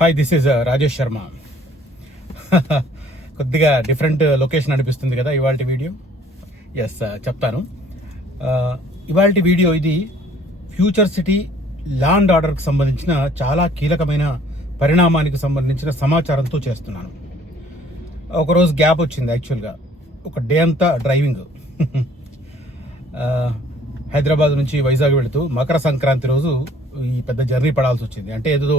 Hi, this is Rajesh Sharma. కొద్దిగా different location అనిపిస్తుంది కదా ఇవాళ వీడియో. ఎస్, చెప్తాను. ఇవాళ వీడియో ఇది ఫ్యూచర్ సిటీ లా అండ్ ఆర్డర్కి సంబంధించిన చాలా కీలకమైన పరిణామానికి సంబంధించిన సమాచారంతో చేస్తున్నాను. ఒకరోజు గ్యాప్ వచ్చింది. యాక్చువల్గా ఒక డే అంతా డ్రైవింగ్. హైదరాబాద్ నుంచి వైజాగ్ వెళుతూ మకర సంక్రాంతి రోజు ఈ పెద్ద జర్నీ పడాల్సి వచ్చింది. అంటే ఏదో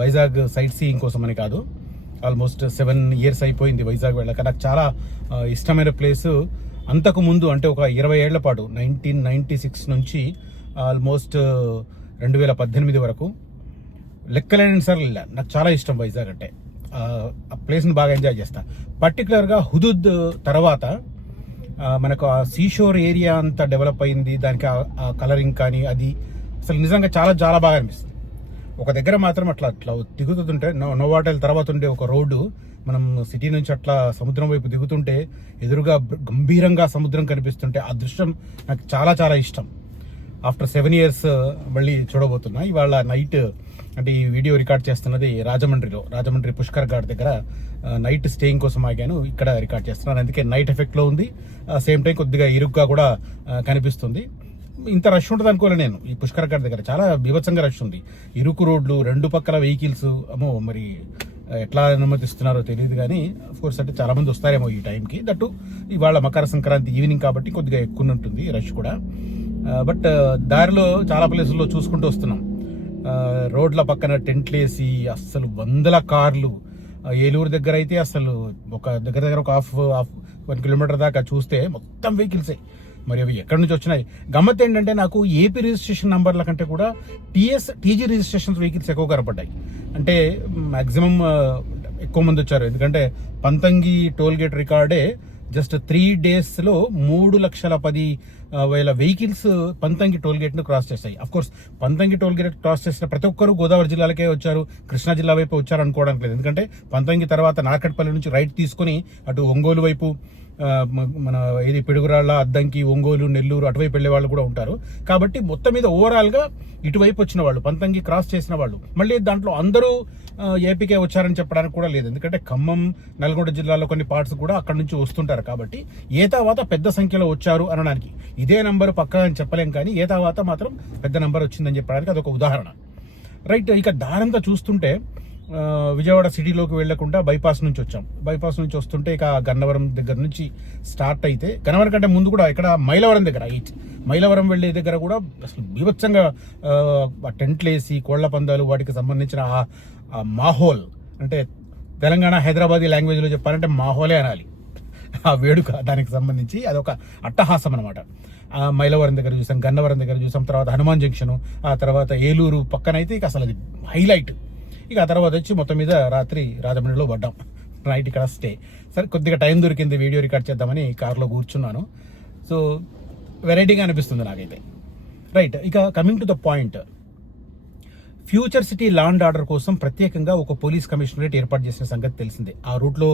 వైజాగ్ సైట్ సీయింగ్ కోసం అని కాదు. ఆల్మోస్ట్ 7 years అయిపోయింది వైజాగ్ వెళ్ళక. నాకు చాలా ఇష్టమైన ప్లేస్. అంతకు ముందు అంటే ఒక 20 ఏళ్ల పాటు 1996 నుంచి ఆల్మోస్ట్ 2018 వరకు లెక్కలేని సార్లు వెళ్ళా. నాకు చాలా ఇష్టం వైజాగ్ అంటే. ఆ ప్లేస్ని బాగా ఎంజాయ్ చేస్తా. పర్టికులర్గా హుదూద్ తర్వాత మనకు ఆ సీషోర్ ఏరియా అంతా డెవలప్ అయింది. దానికి ఆ కలరింగ్ కానీ అది అసలు నిజంగా చాలా చాలా బాగా అనిపిస్తుంది. ఒక దగ్గర మాత్రం అట్లా దిగుతుంటే నోవాటెల్ తర్వాత ఉండే ఒక రోడ్డు, మనం సిటీ నుంచి అట్లా సముద్రం వైపు దిగుతుంటే ఎదురుగా గంభీరంగా సముద్రం కనిపిస్తుంటే ఆ దృశ్యం నాకు చాలా చాలా ఇష్టం. ఆఫ్టర్ 7 years మళ్ళీ చూడబోతున్నా. ఇవాళ నైట్ అంటే ఈ వీడియో రికార్డ్ చేస్తున్నది రాజమండ్రి పుష్కర్ ఘాట్ దగ్గర నైట్ స్టేయింగ్ కోసం ఆగాను. ఇక్కడ రికార్డ్ చేస్తున్నాను, అందుకే నైట్ ఎఫెక్ట్లో ఉంది. సేమ్ టైం కొద్దిగా ఇరుగ్గా కూడా కనిపిస్తుంది. ఇంత రష్ ఉంటుంది అనుకోలే నేను. ఈ పుష్కర్ ఘాట్ దగ్గర చాలా బీభత్సంగా రష్ ఉంది. ఇరుకు రోడ్లు, 2 పక్కల వెహికల్స్. అమ్మో, మరి ఎట్లా అనుమతిస్తున్నారో తెలియదు కానీ కోర్స్ అంటే చాలా మంది వస్తారేమో ఈ టైంకి. దట్టు ఇవాళ మకర సంక్రాంతి ఈవినింగ్ కాబట్టి కొద్దిగా ఎక్కువ ఉంటుంది రష్ కూడా. బట్ దారిలో చాలా ప్లేసుల్లో చూసుకుంటూ వస్తున్నాం. రోడ్ల పక్కన టెంట్లు వేసి అస్సలు 100 కార్లు. ఏలూరు దగ్గర అయితే అసలు ఒక దగ్గర ఒక 1 kilometer దాకా చూస్తే మొత్తం వెహికల్సే. మరి అవి ఎక్కడి నుంచి వచ్చినాయి? గమ్మత్ ఏంటంటే నాకు ఏపీ రిజిస్ట్రేషన్ నంబర్ల కంటే కూడా టీజీ రిజిస్ట్రేషన్ వెహికల్స్ ఎక్కువ కనపడ్డాయి. అంటే మ్యాక్సిమం ఎక్కువ మంది వచ్చారు. ఎందుకంటే పంతంగి టోల్ గేట్ రికార్డే జస్ట్ 3 daysలో 3,10,000 వెహికల్స్ పంతంగి టోల్ గేట్ ను క్రాస్ చేస్తాయి. Of course Pantangi toll gate cross చేసిన ప్రతి ఒక్కరు గోదావరి జిల్లాలకే వచ్చారు, కృష్ణా జిల్లా వైపు వచ్చారు అనుకోవడానికి లేదు. ఎందుకంటే పంతంగి తర్వాత నార్కట్పల్లి నుంచి రైట్ తీసుకుని అటు ఒంగోలు వైపు, మన ఏది పిడుగురాళ్ళ, అద్దంకి, ఒంగోలు, నెల్లూరు అటువైపు వెళ్లే వాళ్ళు కూడా ఉంటారు. కాబట్టి మొత్తం మీద ఓవరాల్ గా ఇటువైపు వచ్చిన వాళ్ళు, పంతంగి క్రాస్ చేసిన వాళ్ళు, మళ్ళీ దాంట్లో అందరూ ఏపీకే వచ్చారని చెప్పడానికి కూడా లేదు. ఎందుకంటే ఖమ్మం, నల్గొండ జిల్లాలో కొన్ని పార్ట్స్ కూడా అక్కడ నుంచి వస్తుంటారు. కాబట్టి ఏ తర్వాత పెద్ద సంఖ్యలో వచ్చారు అనడానికి ఇదే నంబర్ పక్కా అని చెప్పలేం, కానీ ఏ తర్వాత మాత్రం పెద్ద నంబర్ వచ్చిందని చెప్పడానికి అదొక ఉదాహరణ. రైట్, ఇక దారంతా చూస్తుంటే విజయవాడ సిటీలోకి వెళ్లకుండా బైపాస్ నుంచి వచ్చాం. బైపాస్ నుంచి వస్తుంటే ఇక గన్నవరం దగ్గర నుంచి స్టార్ట్ అయితే, గన్నవరం కంటే ముందు కూడా ఇక్కడ మైలవరం దగ్గర, మైలవరం వెళ్లే దగ్గర కూడా అసలు బీభత్సంగా టెంట్లు వేసి కోళ్ల పందాలు, వాటికి సంబంధించిన ఆ మాహోల్, అంటే తెలంగాణ హైదరాబాదీ లాంగ్వేజ్లో చెప్పాలంటే మాహోలే అనాలి. ఆ వేడుక, దానికి సంబంధించి అదొక అట్టహాసం అనమాట. మైలవరం దగ్గర చూసాం, గన్నవరం దగ్గర చూసాం, తర్వాత హనుమాన్ జంక్షన్, ఆ తర్వాత ఏలూరు పక్కనైతే ఇక అసలు అది హైలైట్. ఇక ఆ తర్వాత వచ్చి మొత్తం మీద రాత్రి రాజమండ్రిలో పడ్డాం. నైట్ ఇక్కడ స్టే. సరే, కొద్దిగా టైం దొరికింది వీడియో రికార్డ్ చేద్దామని కార్లో కూర్చున్నాను. సో వెరైటీగా అనిపిస్తుంది నాకైతే. రైట్, ఇక coming to the point. Future city law and order కోసం ప్రత్యేకంగా ఒక పోలీస్ కమిషనరేట్ ఏర్పాటు చేసిన సంగతి తెలిసిందే. ఆ రూట్లో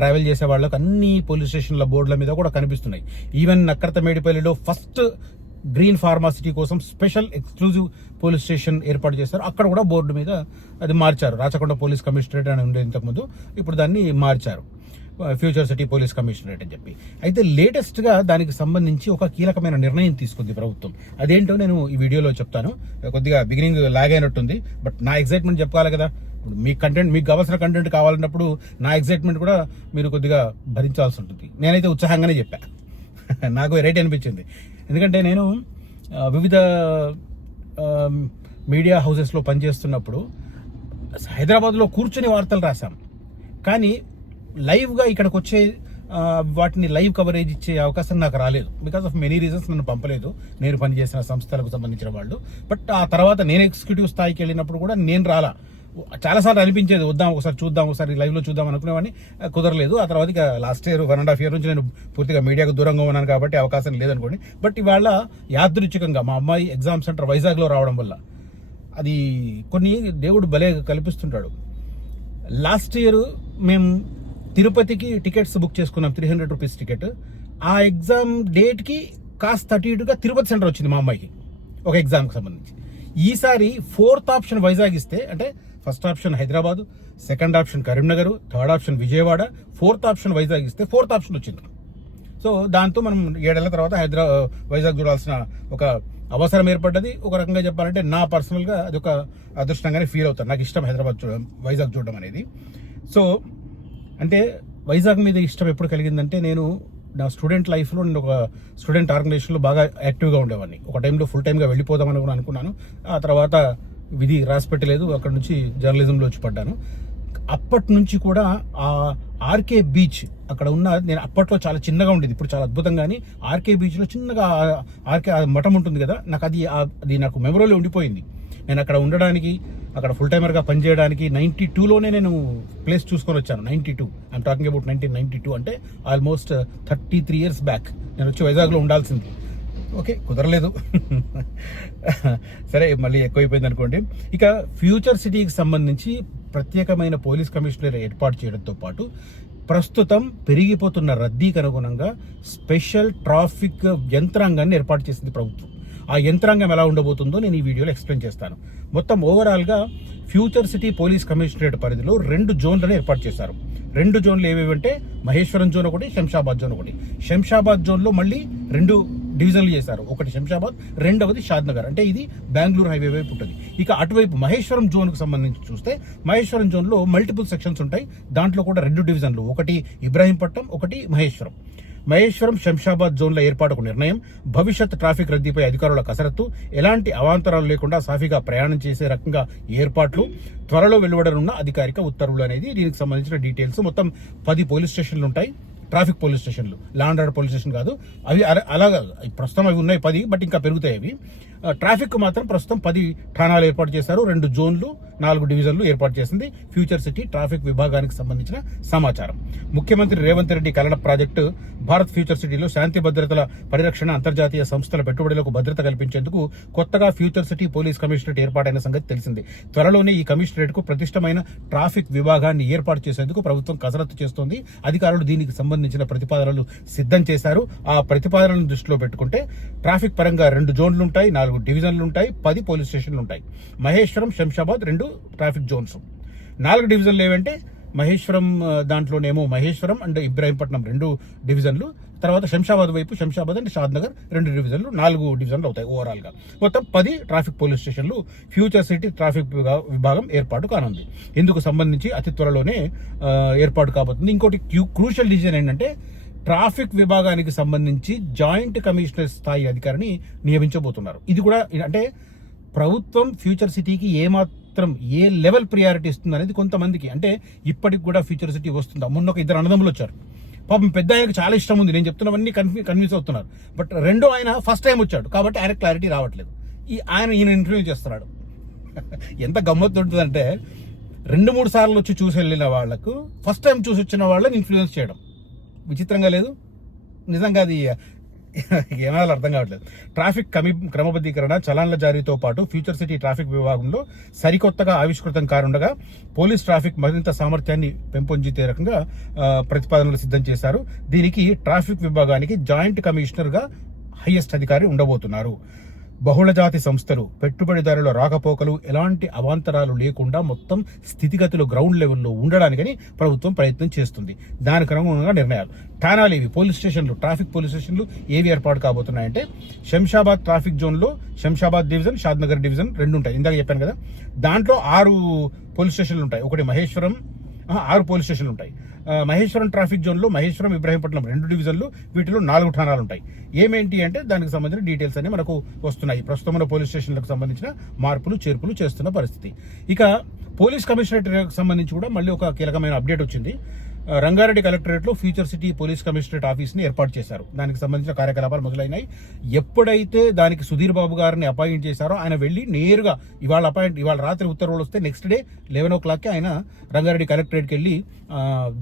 ట్రావెల్ చేసే వాళ్ళకు అన్ని పోలీస్ స్టేషన్ల బోర్డుల మీద కూడా కనిపిస్తున్నాయి. ఈవెన్ నక్కరతమేడిపల్లిలో ఫస్ట్ గ్రీన్ ఫార్మాసిటీ కోసం స్పెషల్ ఎక్స్క్లూజివ్ పోలీస్ స్టేషన్ ఏర్పాటు చేశారు. అక్కడ కూడా బోర్డు మీద అది మార్చారు. రాచకొండ పోలీస్ కమిషనరేట్ అని ఉండేది ఇంతకుముందు, ఇప్పుడు దాన్ని మార్చారు ఫ్యూచర్ సిటీ పోలీస్ కమిషనరేట్ అని చెప్పి. అయితే లేటెస్ట్ గా దానికి సంబంధించి ఒక కీలకమైన నిర్ణయం తీసుకుంది ప్రభుత్వం. అదేంటో నేను ఈ వీడియోలో చెప్తాను. కొద్దిగా బిగినింగ్ లాగ్ అయినట్టుంది, బట్ నా ఎగ్జైట్మెంట్ చెప్పాలి కదా. ఇప్పుడు మీ కంటెంట్, మీకు కావాల్సిన కంటెంట్ కావాలన్నప్పుడు నా ఎగ్జైట్మెంట్ కూడా మీరు కొద్దిగా భరించాల్సి ఉంటుంది. నేనైతే ఉత్సాహంగానే చెప్పా. నాకు వెరైటీ అనిపించింది. ఎందుకంటే నేను వివిధ మీడియా హౌసెస్లో పనిచేస్తున్నప్పుడు హైదరాబాద్లో కూర్చుని వార్తలు రాశాం, కానీ లైవ్గా ఇక్కడికి వచ్చే వాటిని లైవ్ కవరేజ్ ఇచ్చే అవకాశం నాకు రాలేదు. బికాస్ ఆఫ్ మెనీ రీజన్స్ నన్ను పంపలేదు నేను పనిచేసిన సంస్థలకు సంబంధించిన వాళ్ళు. బట్ ఆ తర్వాత నేను ఎగ్జిక్యూటివ్ స్థాయికి వెళ్ళినప్పుడు కూడా నేను రాలా. చాలాసార్లు అనిపించేది వద్దాం, ఒకసారి చూద్దాం, ఒకసారి లైవ్లో చూద్దాం అనుకునేవాడిని, కుదరలేదు. ఆ తర్వాత ఇక లాస్ట్ ఇయర్ 1.5 years నుంచి నేను పూర్తిగా మీడియాకు దూరంగా ఉన్నాను కాబట్టి అవకాశం లేదనుకోండి. బట్ ఇవాళ యాదృచ్ఛికంగా మా అమ్మాయి ఎగ్జామ్ సెంటర్ వైజాగ్లో రావడం వల్ల అది కొన్ని దేవుడు భలే కల్పిస్తుంటాడు. లాస్ట్ ఇయర్ మేము తిరుపతికి టికెట్స్ బుక్ చేసుకున్నాం, 300 rupees టికెట్. ఆ ఎగ్జామ్ డేట్కి కాస్త అటు ఇటుగా తిరుపతి సెంటర్ వచ్చింది మా అమ్మాయికి ఒక ఎగ్జామ్కి సంబంధించి. ఈసారి 4th option వైజాగ్ ఇస్తే, అంటే first option Hyderabad, second option Karimnagar, third option Vijayawada, fourth option Vizag ఇస్తే ఫోర్త్ ఆప్షన్ వచ్చింది. సో దాంతో మనం 7 ఏళ్ల తర్వాత వైజాగ్ చూడాల్సిన ఒక అవసరం ఏర్పడ్డది. ఒక రకంగా చెప్పాలంటే నా పర్సనల్గా అది ఒక అదృష్టంగానే ఫీల్ అవుతాను. నాకు ఇష్టం వైజాగ్ చూడడం అనేది. సో అంటే వైజాగ్ మీద ఇష్టం ఎప్పుడు కలిగిందంటే, నేను నా స్టూడెంట్ లైఫ్లో నేను ఒక స్టూడెంట్ ఆర్గనైజేషన్లో బాగా యాక్టివ్గా ఉండేవాడిని. ఒక టైంలో ఫుల్ టైమ్గా వెళ్ళిపోదామని కూడా అనుకున్నాను. ఆ తర్వాత విధి రాసి పెట్టలేదు, అక్కడ నుంచి జర్నలిజంలో వచ్చి పడ్డాను. అప్పటి నుంచి కూడా ఆ ఆర్కే బీచ్ అక్కడ ఉన్న, నేను అప్పట్లో చాలా చిన్నగా ఉండేది, ఇప్పుడు చాలా అద్భుతంగాని ఆర్కే బీచ్లో చిన్నగా ఆర్కే మఠం ఉంటుంది కదా, నాకు అది నాకు మెమరీలో ఉండిపోయింది. నేను అక్కడ ఉండడానికి, అక్కడ ఫుల్ టైమర్గా పనిచేయడానికి 92లోనే నేను ప్లేస్ చూసుకొని వచ్చాను. 92, ఐఎమ్ టాకింగ్ అబౌట్ 1992, అంటే ఆల్మోస్ట్ 33 years బ్యాక్ నేను వచ్చి వైజాగ్లో ఉండాల్సింది. ఓకే, కుదరలేదు. సరే, మళ్ళీ ఎక్కువైపోయింది అనుకోండి. ఇక ఫ్యూచర్ సిటీకి సంబంధించి ప్రత్యేకమైన పోలీస్ కమిషనర్ ఏర్పాటు చేయడంతో పాటు ప్రస్తుతం పెరిగిపోతున్న రద్దీకి అనుగుణంగా స్పెషల్ ట్రాఫిక్ యంత్రాంగాన్ని ఏర్పాటు చేసింది ప్రభుత్వం. ఆ యంత్రాంగం ఎలా ఉండబోతుందో నేను ఈ వీడియోలో ఎక్స్ప్లెయిన్ చేస్తాను. మొత్తం ఓవరాల్గా ఫ్యూచర్ సిటీ పోలీస్ కమిషనరేట్ పరిధిలో 2 జోన్లను ఏర్పాటు చేశారు. 2 జోన్లు ఏవేవంటే మహేశ్వరం జోన్ ఒకటి, శంషాబాద్ జోన్ ఒకటి. శంషాబాద్ జోన్లో మళ్ళీ 2 డివిజన్లు చేశారు. ఒకటి శంషాబాద్, రెండవది షాద్నగర్, అంటే ఇది బెంగళూరు హైవే వైపు ఉంటుంది. ఇక అటువైపు మహేశ్వరం జోన్కు సంబంధించి చూస్తే మహేశ్వరం జోన్లో మల్టిపుల్ సెక్షన్స్ ఉంటాయి. దాంట్లో కూడా 2 డివిజన్లు, ఒకటి ఇబ్రాహీంపట్నం, ఒకటి మహేశ్వరం శంషాబాద్ జోన్ల ఏర్పాటుకు నిర్ణయం, భవిష్యత్ ట్రాఫిక్ రద్దీపై అధికారుల కసరత్తు, ఎలాంటి అవాంతరాలు లేకుండా సాఫీగా ప్రయాణం చేసే రకంగా ఏర్పాట్లు, త్వరలో వెలువడనున్న అధికారిక ఉత్తర్వులు అనేది దీనికి సంబంధించిన డీటెయిల్స్. మొత్తం 10 పోలీస్ స్టేషన్లు ఉంటాయి, ట్రాఫిక్ పోలీస్ స్టేషన్లు, law and order police station కాదు అవి. అలాగా ప్రస్తుతం అవి ఉన్నాయి 10, బట్ ఇంకా పెరుగుతాయి అవి. ట్రాఫిక్ మాత్రం ప్రస్తుతం 10 ఠాణాలు ఏర్పాటు చేశారు, 2 జోన్లు, 4 డివిజన్లు ఏర్పాటు చేసింది ఫ్యూచర్ సిటీ ట్రాఫిక్ విభాగానికి సంబంధించిన సమాచారం. ముఖ్యమంత్రి రేవంత్ రెడ్డి కలల ప్రాజెక్టు భారత్ ఫ్యూచర్ సిటీలో శాంతి భద్రతల పరిరక్షణ, అంతర్జాతీయ సంస్థల పెట్టుబడులకు భద్రత కల్పించేందుకు కొత్తగా ఫ్యూచర్ సిటీ పోలీస్ కమిషనరేట్ ఏర్పాటైన సంగతి తెలిసింది. త్వరలోనే ఈ కమిషనరేట్ కు ప్రతిష్టమైన ట్రాఫిక్ విభాగాన్ని ఏర్పాటు చేసేందుకు ప్రభుత్వం కసరత్తు చేస్తోంది. అధికారులు దీనికి సంబంధించిన ప్రతిపాదనలు సిద్ధం చేశారు. ఆ ప్రతిపాదనలను దృష్టిలో పెట్టుకుంటే ట్రాఫిక్ పరంగా 2 జోన్లు ఉంటాయి, 4 డివిజన్లు ఉంటాయి, 10 పోలీస్ స్టేషన్లు ఉంటాయి. Maheshwaram, Shamshabad 2 traffic Jones. 4 డివిజన్లు ఏవంటే మహేశ్వరం దాంట్లోనేమో మహేశ్వరం అండ్ ఇబ్రాహీంపట్నం 2 డివిజన్లు, తర్వాత శంషాబాద్ వైపు శంషాబాద్ అండ్ షాద్నగర్ 2 డివిజన్లు, 4 డివిజన్లు అవుతాయి ఓవరాల్గా. మొత్తం 10 ట్రాఫిక్ పోలీస్ స్టేషన్లు ఫ్యూచర్ సిటీ ట్రాఫిక్ విభాగం ఏర్పాటు కానుంది. ఇందుకు సంబంధించి అతి త్వరలోనే ఏర్పాటు కాబోతుంది. ఇంకోటి క్రూషియల్ డిసిజన్ ఏంటంటే, ట్రాఫిక్ విభాగానికి సంబంధించి జాయింట్ కమిషనర్ స్థాయి అధికారిని నియమించబోతున్నారు. ఇది కూడా అంటే ప్రభుత్వం ఫ్యూచర్ సిటీకి ఏమాత్రం ఏ లెవెల్ ప్రియారిటీ ఇస్తుంది అనేది కొంతమందికి, అంటే ఇప్పటికి కూడా ఫ్యూచర్ సిటీ వస్తుందా. మొన్న ఒక 2 అన్నదమ్ములు వచ్చారు, పాపం పెద్ద ఆయనకు చాలా ఇష్టం ఉంది, నేను చెప్తున్నవన్నీ కన్విన్స్ అవుతున్నారు. బట్ రెండో ఆయన ఫస్ట్ టైం వచ్చాడు కాబట్టి ఆయన క్లారిటీ రావట్లేదు. ఈయన ఇంటర్వ్యూ చేస్తున్నాడు. ఎంత గమ్మత్తు ఉంటుందంటే, 2-3 సార్లు వచ్చి చూసి వెళ్ళిన వాళ్లకు ఫస్ట్ టైం చూసి వచ్చిన వాళ్ళని ఇన్ఫ్లుయెన్స్ చేయడం విచిత్రంగా లేదు? నిజంగా అది ఏమైనా అర్థం కావట్లేదు. ట్రాఫిక్ క్రమబద్ధీకరణ, చలాన్ల జారీతో పాటు ఫ్యూచర్ సిటీ ట్రాఫిక్ విభాగంలో సరికొత్తగా ఆవిష్కృతం కానుండగా పోలీస్ ట్రాఫిక్ మరింత సామర్థ్యాన్ని పెంపొందించే రకంగా ప్రతిపాదనలు సిద్ధం చేశారు. దీనికి ట్రాఫిక్ విభాగానికి జాయింట్ కమిషనర్గా హైయెస్ట్ అధికారి ఉండబోతున్నారు. బహుళజాతి సంస్థలు, పెట్టుబడిదారుల రాకపోకలు, ఎలాంటి అవాంతరాలు లేకుండా మొత్తం స్థితిగతులు గ్రౌండ్ లెవెల్లో ఉండడానికని ప్రభుత్వం ప్రయత్నం చేస్తుంది. దానికి అనుగుణంగా నిర్ణయాలు. ఠాణాలు ఏవి, పోలీస్ స్టేషన్లు, ట్రాఫిక్ పోలీస్ స్టేషన్లు ఏవి ఏర్పాటు కాబోతున్నాయంటే, శంషాబాద్ ట్రాఫిక్ జోన్లో శంషాబాద్ డివిజన్, షాద్నగర్ డివిజన్ 2 ఉంటాయి. ఇందాక చెప్పాను కదా, దాంట్లో 6 పోలీస్ స్టేషన్లు ఉంటాయి. ఒకటి మహేశ్వరం, 6 పోలీస్ స్టేషన్లు ఉంటాయి. మహేశ్వరం ట్రాఫిక్ జోన్లో మహేశ్వరం, ఇబ్రాహీంపట్నం 2 డివిజన్లు, వీటిలో 4 ఠాణాలు ఉంటాయి. ఏమేంటి అంటే దానికి సంబంధించిన డీటెయిల్స్ అన్ని మనకు వస్తున్నాయి. ప్రస్తుతం పోలీస్ స్టేషన్లకు సంబంధించిన మార్పులు చేర్పులు చేస్తున్న పరిస్థితి. ఇక పోలీస్ కమిషనరేట్ సంబంధించి కూడా మళ్ళీ ఒక కీలకమైన అప్డేట్ వచ్చింది. రంగారెడ్డి కలెక్టరేట్లో ఫ్యూచర్ సిటీ పోలీస్ కమిషనరేట్ ఆఫీస్ని ఏర్పాటు చేశారు. దానికి సంబంధించిన కార్యకలాపాలు మొదలైనాయి. ఎప్పుడైతే దానికి సుధీర్ బాబు గారిని అపాయింట్ చేశారో ఆయన వెళ్ళి నేరుగా ఇవాళ రాత్రి ఉత్తర్వులు వస్తే నెక్స్ట్ డే 11 o'clockకి ఆయన రంగారెడ్డి కలెక్టరేట్కి వెళ్ళి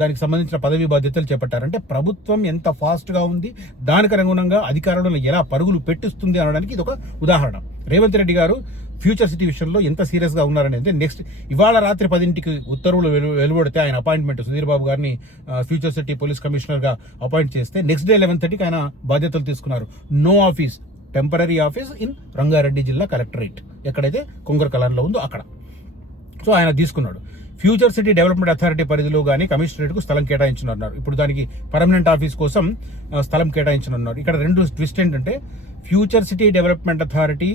దానికి సంబంధించిన పదవి బాధ్యతలు చేపట్టారంటే ప్రభుత్వం ఎంత ఫాస్ట్గా ఉంది, దానికి అనుగుణంగా అధికారులను ఎలా పరుగులు పెట్టిస్తుంది అనడానికి ఇది ఒక ఉదాహరణ. రేవంత్ రెడ్డి గారు ఫ్యూచర్ సిటీ విషయంలో ఎంత సీరియస్గా ఉన్నారనేది నెక్స్ట్ ఇవాళ రాత్రి 10ంటికి ఉత్తర్వులు వెలువడితే ఆయన అపాయింట్మెంట్ సుధీర్ బాబు గారిని ఫ్యూచర్ సిటీ పోలీస్ కమిషనర్గా అపాయింట్ చేస్తే నెక్స్ట్ డే 11:30కి ఆయన బాధ్యతలు తీసుకున్నారు. No office, temporary office in Rangareddy జిల్లా కలెక్టరేట్, ఎక్కడైతే కొంగర్ కలాన్లో ఉందో అక్కడ. సో ఆయన తీసుకున్నాడు. ఫ్యూచర్ సిటీ డెవలప్మెంట్ అథారిటీ పరిధిలో కానీ కమిషనరేట్కు స్థలం కేటాయించనున్నారు. ఇప్పుడు దానికి పర్మనెంట్ ఆఫీస్ కోసం స్థలం కేటాయించనున్నారు. ఇక్కడ రెండు ట్విస్ట్ ఏంటంటే future city development authority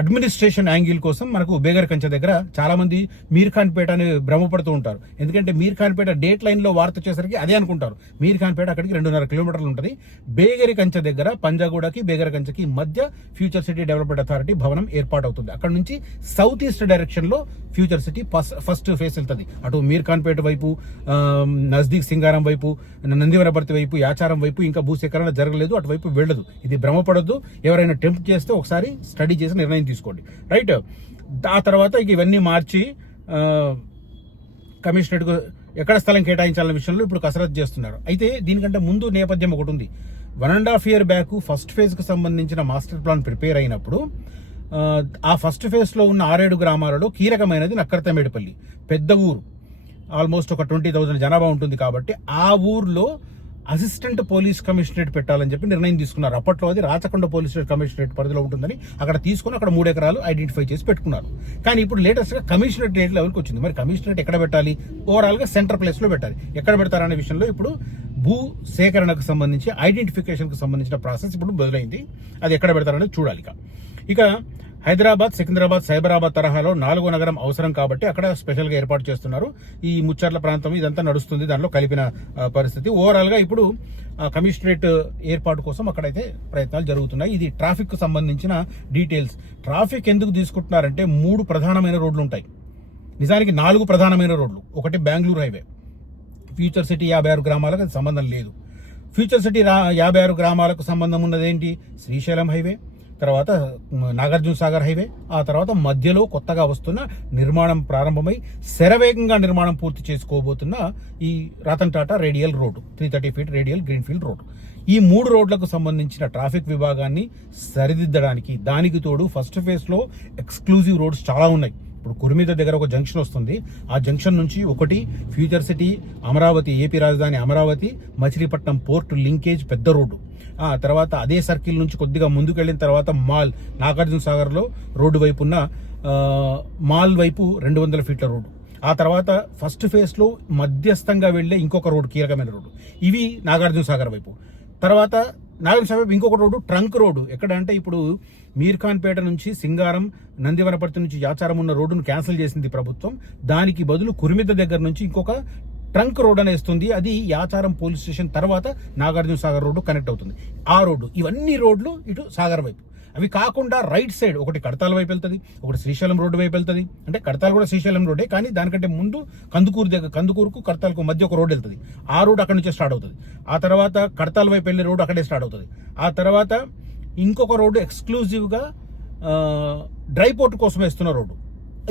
administration angle కోసం మనకు బేగర్ కంచె దగ్గర చాలా మంది మీర్ ఖాన్పేట అని భ్రమపడుతూ ఉంటారు. ఎందుకంటే మీర్ ఖాన్పేట డేట్ లైన్ లో వార్త వచ్చేసరికి అదే అనుకుంటారు. మీర్ ఖాన్పేట అక్కడికి 2.5 కిలోమీటర్లు ఉంటుంది. బేగరి కంచె దగ్గర పంజాగూడకి బేగర్ కంచెకి మధ్య ఫ్యూచర్ సిటీ డెవలప్మెంట్ అథారిటీ భవనం ఏర్పాటవుతుంది. అక్కడ నుంచి సౌత్ ఈస్ట్ డైరెక్షన్ లో ఫ్యూచర్ సిటీ ఫస్ట్ ఫేస్ వెళ్తుంది. అటు మీర్ ఖాన్పేట వైపు, నజ్దీక్ సింగారం వైపు, నందివనపర్తి వైపు, యాచారం వైపు ఇంకా భూసేకరణ జరగలేదు, అటువైపు వెళ్ళదు. ఇది భ్రమపడద్దు. ఎవరైనా టెంప్ట్ చేస్తే ఒకసారి స్టడీ చేసి నిర్ణయం తీసుకోండి, రైట్. ఆ తర్వాత ఇవన్నీ మార్చి కమిషనరేట్కు ఎక్కడ స్థలం కేటాయించాలనే విషయంలో ఇప్పుడు కసరత్తు చేస్తున్నారు. అయితే దీనికంటే ముందు నేపథ్యం ఒకటి ఉంది. 1.5 year బ్యాక్ ఫస్ట్ ఫేజ్కి సంబంధించిన మాస్టర్ ప్లాన్ ప్రిపేర్ అయినప్పుడు ఆ ఫస్ట్ ఫేజ్లో ఉన్న 6-7 గ్రామాలలో కీలకమైనది నక్కర్తమేడిపల్లి. పెద్ద ఊరు, ఆల్మోస్ట్ ఒక 20,000 జనాభా ఉంటుంది. కాబట్టి ఆ ఊర్లో అసిస్టెంట్ పోలీస్ కమిషనరేట్ పెట్టాలని చెప్పి నిర్ణయం తీసుకున్నారు. అప్పట్లో అది రాచకొండ పోలీస్ కమిషనరేట్ పరిధిలో ఉంటుందని అక్కడ తీసుకుని అక్కడ 3 ఎకరాలు ఐడెంటిఫై చేసి పెట్టుకున్నారు. కానీ ఇప్పుడు లేటెస్ట్ గా కమిషనరేట్ లెవెల్కి వచ్చింది. మరి కమిషనరేట్ ఎక్కడ పెట్టాలి? ఓవరాల్ గా సెంటర్ ప్లేస్ లో పెట్టాలి. ఎక్కడ పెడతారనే విషయంలో ఇప్పుడు భూ సేకరణకు సంబంధించి ఐడెంటిఫికేషన్ కు సంబంధించిన ప్రాసెస్ ఇప్పుడు మొదలైంది. అది ఎక్కడ పెడతారనేది చూడాలి. ఇక హైదరాబాద్, సికింద్రాబాద్, సైబరాబాద్ తరహాలో 4వ నగరం అవసరం కాబట్టి అక్కడ స్పెషల్ గా ఏర్పాటు చేస్తున్నారు. ఈ ముచ్చర్ల ప్రాంతం ఇదంతా నడుస్తుంది, దానిలో కలిపిన పరిస్థితి. ఓవరాల్ గా ఇప్పుడు కమిషనరేట్ ఏర్పాటు కోసం అక్కడైతే ప్రయత్నాలు జరుగుతున్నాయి. ఇది ట్రాఫిక్ కు సంబంధించిన డీటెయిల్స్. ట్రాఫిక్ ఎందుకు తీసుకుంటున్నారంటే 3 ప్రధానమైన రోడ్లు ఉంటాయి. నిజానికి 4 ప్రధానమైన రోడ్లు. ఒకటి బెంగళూరు హైవే, ఫ్యూచర్ సిటీ 56 గ్రామాలకు అది సంబంధం లేదు. ఫ్యూచర్ సిటీ 56 గ్రామాలకు సంబంధం ఉన్నది ఏంటి? శ్రీశైలం హైవే, తర్వాత నాగార్జున సాగర్ హైవే, ఆ తర్వాత మధ్యలో కొత్తగా వస్తున్న నిర్మాణం ప్రారంభమై శరవేగంగా నిర్మాణం పూర్తి చేసుకోబోతున్న ఈ Ratan Tata radial road, 330 feet radial greenfield road. ఈ 3 రోడ్లకు సంబంధించిన ట్రాఫిక్ విభాగాన్ని సరిదిద్దడానికి, దానికి తోడు ఫస్ట్ ఫేజ్ లో ఎక్స్క్లూజివ్ రోడ్స్ చాలా ఉన్నాయి. ఇప్పుడు కురిమిద దగ్గర ఒక జంక్షన్ వస్తుంది. ఆ జంక్షన్ నుంచి ఒకటి ఫ్యూచర్ సిటీ అమరావతి, ఏపీ రాజధాని అమరావతి, మచిలీపట్నం పోర్టు లింకేజ్ పెద్ద రోడ్డు. ఆ తర్వాత అదే సర్కిల్ నుంచి కొద్దిగా ముందుకు వెళ్ళిన తర్వాత మాల్, నాగార్జున సాగర్ లో రోడ్డు వైపు ఉన్న మాల్ వైపు 200 feet రోడ్డు. ఆ తర్వాత ఫస్ట్ ఫేజ్ లో మధ్యస్థంగా వెళ్లే ఇంకొక రోడ్డు, కీలకమైన రోడ్డు. ఇవి నాగార్జున సాగర్ వైపు. తర్వాత నాగార్జున సాగర్ వైపు ఇంకొక రోడ్డు ట్రంక్ రోడ్డు. ఎక్కడ అంటే ఇప్పుడు మీర్ ఖాన్పేట నుంచి సింగారం, నందివనపర్తి నుంచి యాచారం ఉన్న రోడ్డును క్యాన్సిల్ చేసింది ప్రభుత్వం. దానికి బదులు కురిమిద్ద దగ్గర నుంచి ఇంకొక ట్రంక్ రోడ్ అని వేస్తుంది. అది యాచారం పోలీస్ స్టేషన్ తర్వాత నాగార్జున సాగర్ రోడ్డు కనెక్ట్ అవుతుంది. ఆ రోడ్డు, ఇవన్నీ రోడ్లు ఇటు సాగర్ వైపు. అవి కాకుండా రైట్ సైడ్ ఒకటి కడతాల వైపు వెళ్తుంది, ఒకటి శ్రీశైలం రోడ్డు వైపు వెళ్తుంది. అంటే కడతాలు కూడా శ్రీశైలం రోడ్డే, కానీ దానికంటే ముందు కందుకూరుకు కడతాలకు మధ్య ఒక రోడ్డు వెళ్తుంది. ఆ రోడ్డు అక్కడి నుంచే స్టార్ట్ అవుతుంది. ఆ తర్వాత కడతాల వైపు వెళ్ళే రోడ్డు అక్కడే స్టార్ట్ అవుతుంది. ఆ తర్వాత ఇంకొక రోడ్డు ఎక్స్క్లూజివ్ గా డ్రై పోర్ట్ కోసం వేస్తున్న రోడ్డు.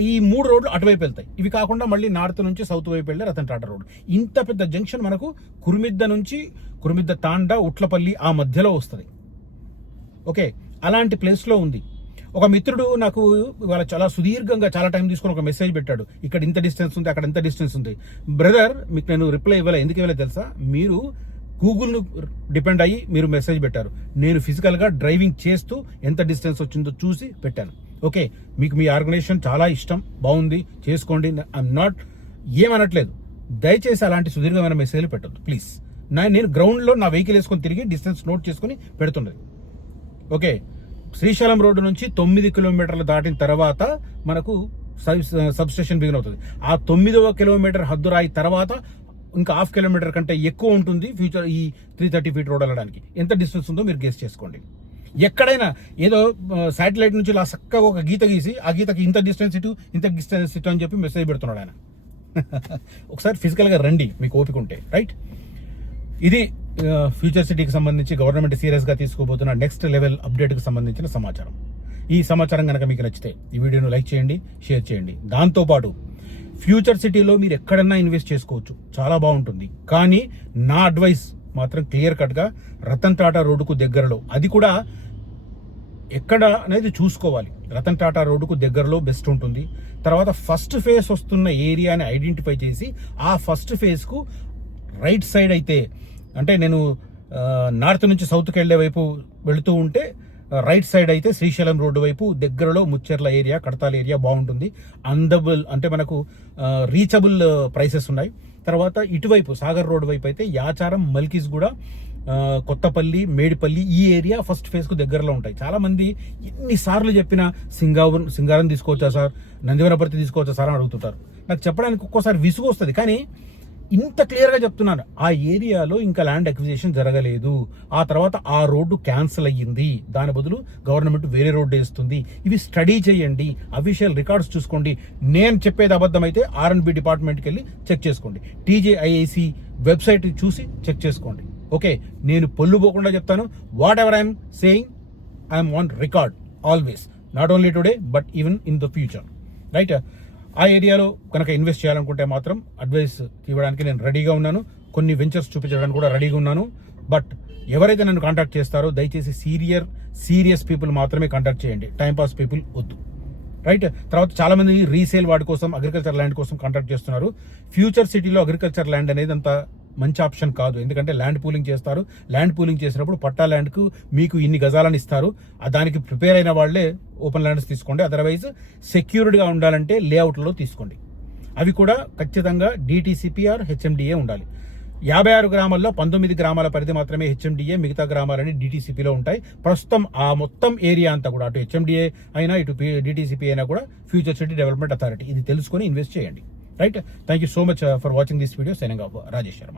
ఈ 3 రోడ్లు అటువైపు వెళ్తాయి. ఇవి కాకుండా మళ్ళీ నార్త్ నుంచి సౌత్ వైపు వెళ్ళే రతన్ టాటా రోడ్. ఇంత పెద్ద జంక్షన్ మనకు కురిమిద్ద తాండా, ఉట్లపల్లి ఆ మధ్యలో వస్తుంది. ఓకే, అలాంటి ప్లేస్ లో ఉంది. ఒక మిత్రుడు నాకు ఇవాళ చాలా సుదీర్ఘంగా చాలా టైం తీసుకుని ఒక మెసేజ్ పెట్టాడు. ఇక్కడ ఇంత డిస్టెన్స్ ఉంది, అక్కడ ఇంత డిస్టెన్స్ ఉంది. బ్రదర్, మీకు నేను రిప్లై ఎందుకు ఇవ్వలేదు తెలుసా? మీరు గూగుల్ను డిపెండ్ అయ్యి మీరు మెసేజ్ పెట్టారు. నేను ఫిజికల్గా డ్రైవింగ్ చేస్తూ ఎంత డిస్టెన్స్ వచ్చిందో చూసి పెట్టాను. ఓకే, మీకు మీ ఆర్గనైజేషన్ చాలా ఇష్టం, బాగుంది, చేసుకోండి. ఐఎమ్ నాట్ ఏమనట్లేదు. దయచేసి అలాంటి సుదీర్ఘమైన మెసేజ్లు పెట్టద్దు ప్లీజ్. నేను గ్రౌండ్లో నా వెహికల్ వేసుకొని తిరిగి డిస్టెన్స్ నోట్ చేసుకుని పెడుతున్నది. ఓకే, శ్రీశైలం రోడ్డు నుంచి 9 kilometers దాటిన తర్వాత మనకు సబ్ స్టేషన్ బిగిన్ అవుతుంది. ఆ 9వ కిలోమీటర్ హద్దురాయి తర్వాత ఇంకా 1/2 kilometer కంటే ఎక్కువ ఉంటుంది ఫ్యూచర్ ఈ 330 feet రోడ్ వెళ్ళడానికి. ఎంత డిస్టెన్స్ ఉందో మీరు గెస్ చేసుకోండి. ఎక్కడైనా ఏదో శాటిలైట్ నుంచి ఇలా చక్కగా ఒక గీత గీసి ఆ గీతకి ఇంత డిస్టెన్స్ ఇటు, ఇంత డిస్టెన్స్ ఇటు అని చెప్పి మెసేజ్ పెడుతున్నాడు ఆయన. ఒకసారి ఫిజికల్గా రండి మీకు ఓపిక ఉంటే, రైట్. ఇది ఫ్యూచర్ సిటీకి సంబంధించి గవర్నమెంట్ సీరియస్గా తీసుకోబోతున్న నెక్స్ట్ లెవెల్ అప్డేట్కి సంబంధించిన సమాచారం. ఈ సమాచారం కనుక మీకు నచ్చితే ఈ వీడియోను లైక్ చేయండి, షేర్ చేయండి. దాంతోపాటు ఫ్యూచర్ సిటీలో మీరు ఎక్కడన్నా ఇన్వెస్ట్ చేసుకోవచ్చు, చాలా బాగుంటుంది. కానీ నా అడ్వైస్ మాత్రం క్లియర్ కట్గా రతన్ టాటా రోడ్డుకు దగ్గరలో, అది కూడా ఎక్కడ అనేది చూసుకోవాలి. రతన్ టాటా రోడ్డుకు దగ్గరలో బెస్ట్ ఉంటుంది. తర్వాత ఫస్ట్ ఫేజ్ వస్తున్న ఏరియాని ఐడెంటిఫై చేసి ఆ ఫస్ట్ ఫేజ్కు రైట్ సైడ్ అయితే, అంటే నేను నార్త్ నుంచి సౌత్కి వెళ్ళే వైపు వెళుతూ ఉంటే రైట్ సైడ్ అయితే శ్రీశైలం రోడ్డు వైపు దగ్గరలో ముచ్చెర్ల ఏరియా, కడతాల ఏరియా బాగుంటుంది. అందబుల్ అంటే మనకు రీచబుల్ ప్రైసెస్ ఉన్నాయి. తర్వాత ఇటువైపు సాగర్ రోడ్ వైపు అయితే యాచారం, మల్కీస్ కూడా, కొత్తపల్లి, మేడిపల్లి ఈ ఏరియా ఫస్ట్ ఫేజ్ కు దగ్గరలో ఉంటాయి. చాలా మంది ఎన్నిసార్లు చెప్పినా సింగారం తీసుకోవచ్చా సార్, నందివనపర్తి తీసుకోవచ్చా సార్ అని అడుగుతుంటారు. నాకు చెప్పడానికి ఒక్కోసారి విసుగు వస్తుంది, కానీ ఇంత క్లియర్గా చెప్తున్నాను, ఆ ఏరియాలో ఇంకా ల్యాండ్ అక్విజిషన్ జరగలేదు. ఆ తర్వాత ఆ రోడ్డు క్యాన్సిల్ అయ్యింది, దాని బదులు గవర్నమెంట్ వేరే రోడ్డు వేస్తుంది. ఇవి స్టడీ చేయండి, అఫీషియల్ రికార్డ్స్ చూసుకోండి. నేను చెప్పేది అబద్ధం అయితే R&B డిపార్ట్మెంట్కి వెళ్ళి చెక్ చేసుకోండి, TJIAC వెబ్సైట్ చూసి చెక్ చేసుకోండి. ఓకే, నేను పొల్లు పోకుండా చెప్తాను. What ever I'm saying, I'm on record always, not only today but even in the future. Right, ఆ ఏరియాలో కనుక ఇన్వెస్ట్ చేయాలనుకుంటే మాత్రం అడ్వైస్ ఇవ్వడానికి నేను రెడీగా ఉన్నాను. కొన్ని వెంచర్స్ చూపించడానికి కూడా రెడీగా ఉన్నాను. బట్ ఎవరైతే నన్ను కాంటాక్ట్ చేస్తారో దయచేసి సీరియస్ పీపుల్ మాత్రమే కాంటాక్ట్ చేయండి, టైంపాస్ పీపుల్ వద్దు. రైట్, తర్వాత చాలా మంది రీసేల్ వాటి కోసం, అగ్రికల్చర్ ల్యాండ్ కోసం కాంటాక్ట్ చేస్తున్నారు. ఫ్యూచర్ సిటీలో అగ్రికల్చర్ ల్యాండ్ అనేది అంత మంచి ఆప్షన్ కాదు, ఎందుకంటే ల్యాండ్ పూలింగ్ చేస్తారు. ల్యాండ్ పూలింగ్ చేసినప్పుడు పట్టా ల్యాండ్కు మీకు ఇన్ని గజాలని ఇస్తారు, దానికి ప్రిపేర్ అయిన వాళ్ళే ఓపెన్ ల్యాండ్స్ తీసుకోండి. అదర్వైజ్ సెక్యూర్డ్గా ఉండాలంటే లేఅవుట్లో తీసుకోండి. అవి కూడా ఖచ్చితంగా DTCP ఆర్ HMDA ఉండాలి. 56 గ్రామాల్లో 19 గ్రామాల పరిధి మాత్రమే HMDA, మిగతా గ్రామాలని DTCPలో ఉంటాయి. ప్రస్తుతం ఆ మొత్తం ఏరియా అంతా కూడా అటు HMDA అయినా ఇటు DTCP అయినా కూడా ఫ్యూచర్ సిటీ డెవలప్మెంట్ అథారిటీ. ఇది తెలుసుకొని ఇన్వెస్ట్ చేయండి. Right, thank you so much for watching this video. Signing off, Rajesh Sharma.